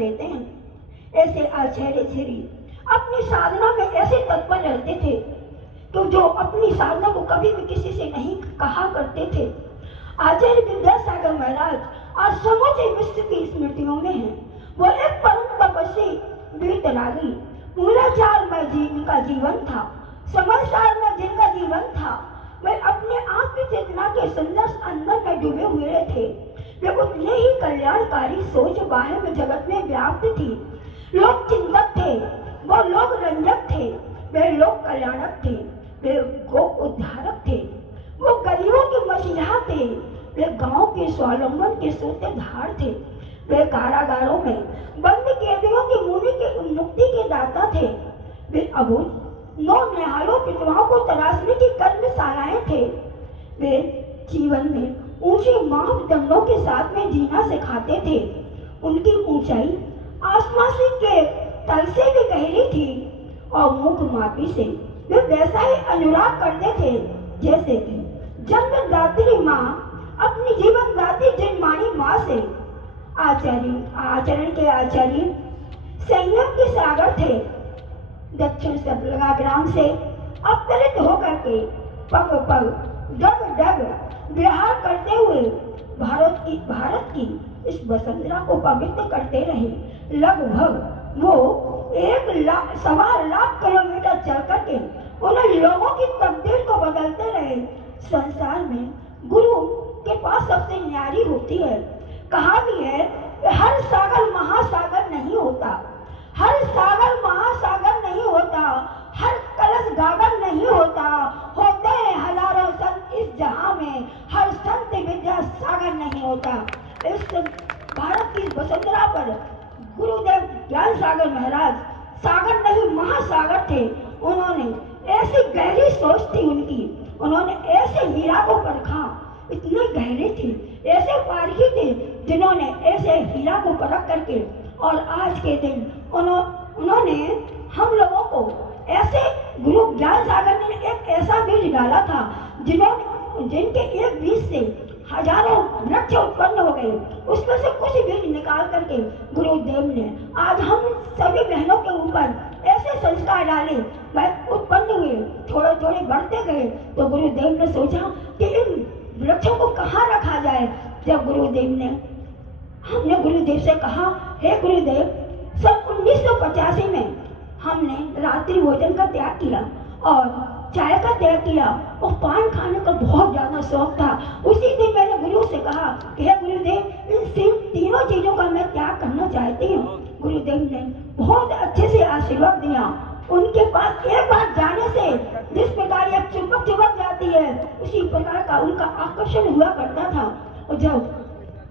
देते हैं। ऐसे आचार्य श्री अपनी साधना में ऐसे तत्पर रहते थे तो जो अपनी साधना को कभी भी किसी से नहीं कहा करते थे। आचार्य विद्यासागर महाराज आज समूचे विश्व की स्मृतियों में हैं। वो एक परम तपस्वी वीतरागी मूलाचार में जिनका जीवन था, समझदार में जिनका जीवन था, वे अपने आप की चेतना के सुंदर अंदर में डूबे हुए थे। वे उतने ही कल्याणकारी सोच बाहर में जगत में व्याप्त थी। लोग चिंतक थे, वो लोग रंजक थे, वे लोग कल्याणक थे, वे गो उद्धारक थे, वो गरीबों के मसीहा थे, वे गांव के स्वावलंबन के सूत्रधार थे, वे कारागारों में बंद कैदियों की मुक्ति के दाता थे, वे अबूझ नौ निहालों विधवाओं को तराशने की कर्मशालाएं थे। वे जीवन में ऊंचे मापदंडों के साथ में जीना सिखाते थे। उनकी ऊंचाई आसमान के तल से भी गहरी थी और मुख मापी से वे वैसा ही अनुराग करते थे जैसे कि जन्मदात्री माँ अपनी जीवनदात्री जन्मानी माँ से। आचरण के आचार्य संयम के सागर थे। दक्षिण सबलगा ग्राम से अवतरित होकर के पग पग डग डग विहार करते हुए भारत की इस वसुंधरा को पवित्र करते रहे। लगभग वो 1.25 किलोमीटर चल करके उन लोगों की तकदीर को बदलते रहे। संसार में गुरु के पास सबसे न्यारी होती है। कहा भी है हर सागर महासागर नहीं होता, हर सागर महासागर नहीं होता, हर कलश गागर नहीं होता, होते हैं हजारों संत इस जहां में, हर संत विद्या सागर नहीं होता। इस भारत की वसुंधरा पर गुरुदेव ज्ञान सागर महाराज सागर नहीं महासागर थे। उन्होंने ऐसी गहरी सोच थी उनकी, उन्होंने ऐसे हीरा को परखा, इतने गहरे थे, ऐसे पारखी थे जिन्होंने ऐसे हीरा को परख करके और आज के दिन उन्होंने हम लोगों को ऐसे गुरु ज्ञान सागर ने एक ऐसा बीज डाला था जिनके एक बीज से हजारों वृक्ष उत्पन्न हो गए। उसमें से कुछ बीज निकाल करके गुरुदेव ने आज हम सभी बहनों के ऊपर ऐसे संस्कार डाले, वह उत्पन्न हुए, थोड़े थोड़े बढ़ते गए। तो गुरुदेव ने सोचा कि इन वृक्षों को कहाँ रखा जाए। जब हमने गुरुदेव से कहा, हे गुरुदेव, सन 1985 में हमने रात्रि भोजन का त्याग किया और चाय का त्याग किया और पान खाने का बहुत ज्यादा शौक था। उसी दिन मैंने गुरु से कहा कि हे गुरुदेव, इन तीनों चीजों का मैं त्याग करना चाहती हूँ। गुरुदेव ने बहुत अच्छे से आशीर्वाद दिया। उनके पास एक बार जाने से जिस प्रकार एक चुंबक चिपक जाती है, उसी प्रकार का उनका आकर्षण हुआ करता था। और जब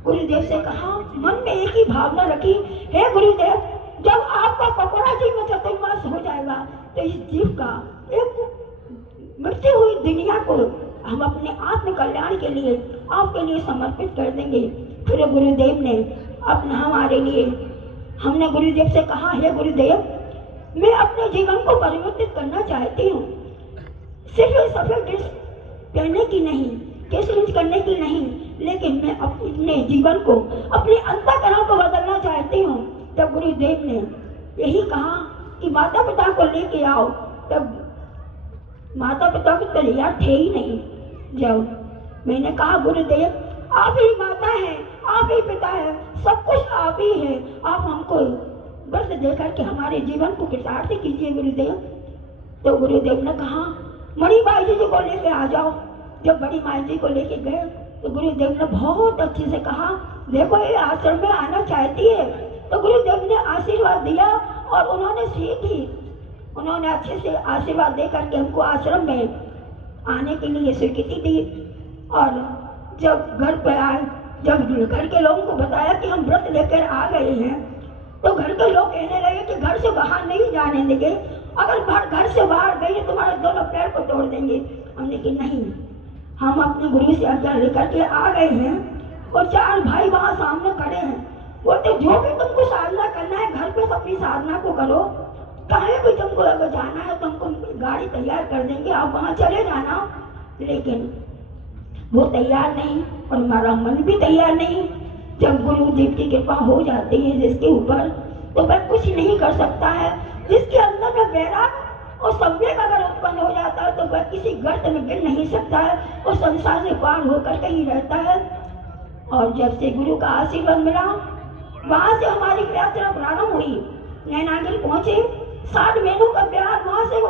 गुरुदेव से कहा, मन में एक ही भावना रखी, हे गुरुदेव, जब आपका पकोड़ा जी में चतुर्मास हो जाएगा तो इस जीव का एक मरती हुई दुनिया को हम अपने आत्म कल्याण के लिए आपके लिए समर्पित कर देंगे। फिर गुरुदेव ने हमारे लिए हमने गुरुदेव से कहा, हे गुरुदेव, मैं अपने जीवन को परिवर्तित करना चाहती हूँ, सिर्फ सफेद ड्रेस पहनने की नहीं, केस रिंच करने की नहीं, लेकिन मैं अपने जीवन को, अपने अंतःकरण को बदलना चाहती हूँ। तब गुरुदेव ने यही कहा कि माता पिता को लेके आओ। तब माता पिता को तैयार थे ही नहीं। जब मैंने कहा, गुरुदेव, आप ही माता हैं, आप ही पिता हैं, सब कुछ आप ही हैं, आप हमको व्रत देकर के हमारे जीवन को कृतार्थ कीजिए गुरुदेव। तो गुरुदेव ने कहा, बड़ी माई जी को लेके आ जाओ। जब बड़ी माई जी को लेके गए तो गुरुदेव ने बहुत अच्छे से कहा, देखो ये आश्रम में आना चाहती है। तो गुरुदेव ने आशीर्वाद दिया और उन्होंने सीखी, उन्होंने अच्छे से आशीर्वाद दे करके हमको आश्रम में आने के लिए स्वीकृति दी। और जब घर पर आए, जब घर के लोगों को बताया कि हम व्रत लेकर आ गए हैं, तो घर के लोग कहने लगे कि घर से बाहर नहीं जाने देंगे, अगर घर से बाहर गए तुम्हारे दोनों पैर को तोड़ देंगे। हमने कि नहीं, हम अपने गुरु से आज्ञा लेकर के आ गए हैं। और 4 भाई वहाँ सामने खड़े हैं, बोलते जो भी तुमको साधना करना है घर पे अपनी साधना को करो, कहीं भी तुमको अगर जाना है तुमको गाड़ी तैयार कर देंगे, आप वहाँ चले जाना। लेकिन वो तैयार नहीं और हमारा मन भी तैयार नहीं। जब गुरुदेव की कृपा हो जाती है जिसके ऊपर, तो वह कुछ नहीं कर सकता है। जिसके अंदर में वैराग और संवेग अगर उत्पन्न हो जाता है तो वह किसी गर्त में गिर नहीं सकता है और संसार से पार होकर कहीं रहता है। और जब से गुरु का आशीर्वाद मिला, वहां से हमारी यात्रा प्रारंभ हुई। नैनागिरी पहुंचे, 60 महीनों का प्यार वहां से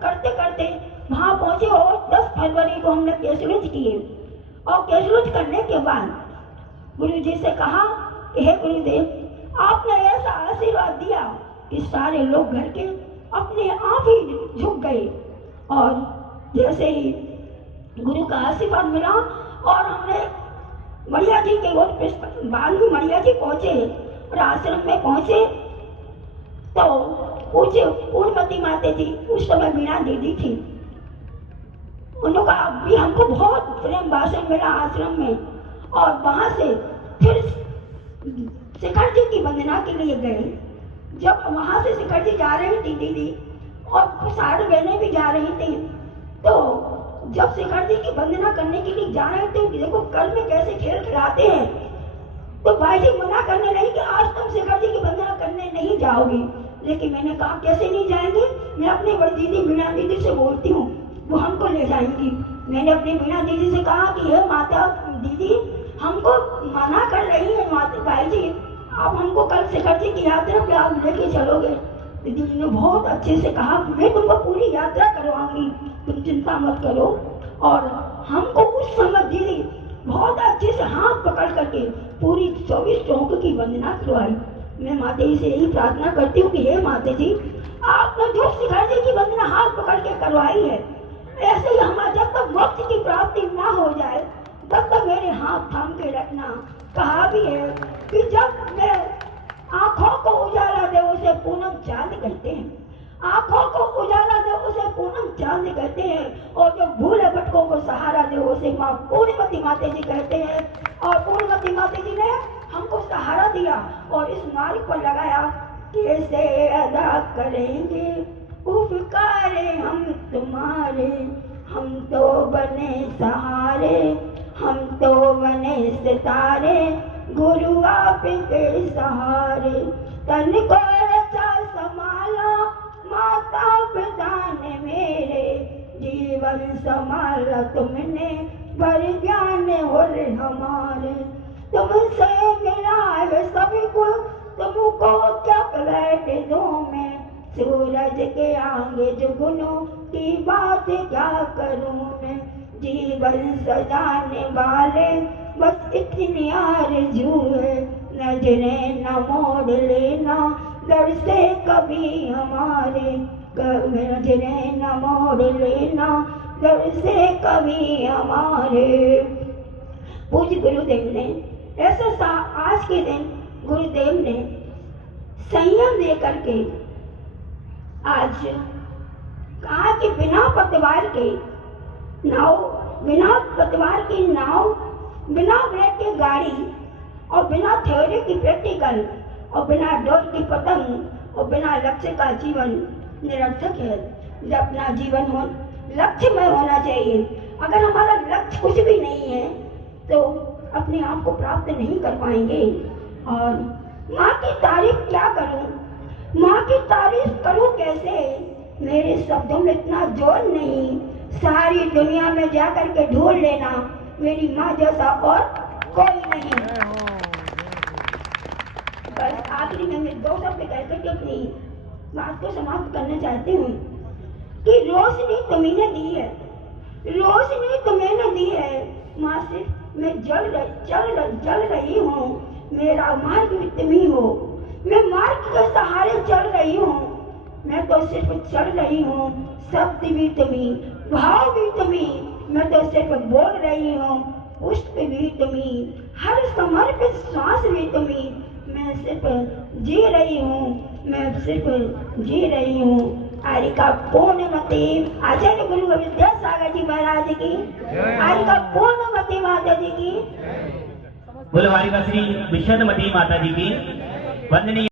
करते करते वहां पहुंचे और 10 फरवरी को हमने केशरुज किए। और केशरुज करने के बाद गुरु जी से कहा कि हे गुरुदेव, आपने ऐसा आशीर्वाद दिया कि सारे लोग घर के अपने आप ही झुक गए। और जैसे ही गुरु का आशीर्वाद मिला और हमने मड़िया जी के बाद में मड़िया जी पहुंचे और आश्रम में पहुंचे, तो पूछे पूर्णमती माता जी, उस समय वीणा दीदी थी, उन्होंने कहा भी हमको बहुत प्रेम भाषण मिला आश्रम में। और वहां से फिर शिखर जी की वंदना के लिए गए। जब वहां से शिखर जी जा रही थी दीदी और सारी बहनें भी जा रही थी, तो जब शिखर जी की वंदना करने के लिए जा रहे थे, देखो कल में कैसे खेल खिलाते हैं, तो भाई जी मना करने लगी कि आज तुम शिखर जी की वंदना करने नहीं जाओगी। लेकिन मैंने कहा कैसे नहीं जाएंगे, मैं अपनी बड़ी दीदी वीणा दीदी से बोलती हूँ, वो हमको ले जाएंगी। मैंने अपनी वीणा दीदी से कहा कि हे माता दीदी, हमको मना कर रही है माता भाई जी, आप हमको कल शिखर जी की यात्रा पे आप लेके चलोगे। दीदी ने बहुत अच्छे से कहा, मैं तुमको पूरी यात्रा करवाऊंगी, तुम चिंता मत करो। और हमको उस समय दीदी बहुत अच्छे से हाथ पकड़ करके पूरी 24 चौक की वंदना करवाई। मैं माता जी से यही प्रार्थना करती हूँ कि हे माता जी, आपने जो शिखर जी की वंदना हाथ पकड़ के करवाई है, ऐसे ही हमारा जब तक मोक्ष की प्राप्ति ना हो जाए तब तक मेरे हाथ थाम के रखना। कहा भी है कि जब मैं आंखों को उजाला दे उसे पूनम चांद कहते हैं, आंखों को उजाला दे उसे पूनम चांद कहते हैं, और जो भूले भटकों को सहारा दे उसे माँ पूर्णमती माता जी कहते हैं। और पूर्णमती माता जी ने हमको सहारा दिया और इस मार्ग पर लगाया। कैसे अदा करेंगे उपकारे हम तुम्हारे, हम तो बने सहारे, हम तो बने सितारे, गुरु आपके सहारे। तन को रचा संभाला माता पिता ने मेरे, जीवन संभाला तुमने पर ज्ञान और हमारे। तुमसे मिला है सभी को, तुमको क्या बैठ दो मैं, सूरज के आगे जुगनों की बात क्या करूं मैं। जीवन सजाने वाले बस इतनी आरज़ू है, नजरें न मोड़ लेना दर से कभी हमारे, नजरें न मोड़ लेना दर से कभी हमारे। पूज्य गुरुदेव ने ऐसा आज के दिन गुरुदेव ने संयम दे करके आज कहा कि बिना पतवार के नाव, बिना पतवार की नाव, बिना ब्रेक की गाड़ी और बिना थ्योरी की प्रैक्टिकल और बिना डोर की पतंग और बिना लक्ष्य का जीवन निरर्थक है। जब अपना जीवन हो लक्ष्यमय होना चाहिए। अगर हमारा लक्ष्य कुछ भी नहीं है तो अपने आप को प्राप्त नहीं कर पाएंगे। और माँ की तारीफ क्या करूं, माँ की तारीफ करूं कैसे, मेरे शब्दों में इतना जोर नहीं। सारी दुनिया में जाकर के ढूंढ लेना, मेरी माँ जैसा और कोई नहीं। बस आखिरी में मैं 2 शब्द कहकर के अपनी बात को समाप्त करना चाहती हूँ कि रोशनी तुम्हें दी है, रोशनी तुम्हें दी है माँ, से मैं जल रही हूँ, मेरा मार्ग भी तुम ही हो। मैं मार्ग के सहारे चल रही हूँ, मैं तो सिर्फ चल रही हूँ। शब्द भी तुम्ही, भाव भी तुम्ही, मैं तो सिर्फ बोल रही हूँ। पुष्प भी तुम्ही, हर समर्पित श्वास भी तुम्ही, मैं सिर्फ जी रही हूँ, मैं सिर्फ जी रही हूँ। आज का पूर्णमती आचार्य गुरु विद्यासागर जी महाराज की, आज का पूर्णमती माता जी की, बोलो वारी श्री विश्वमती माता जी की वंदनीय।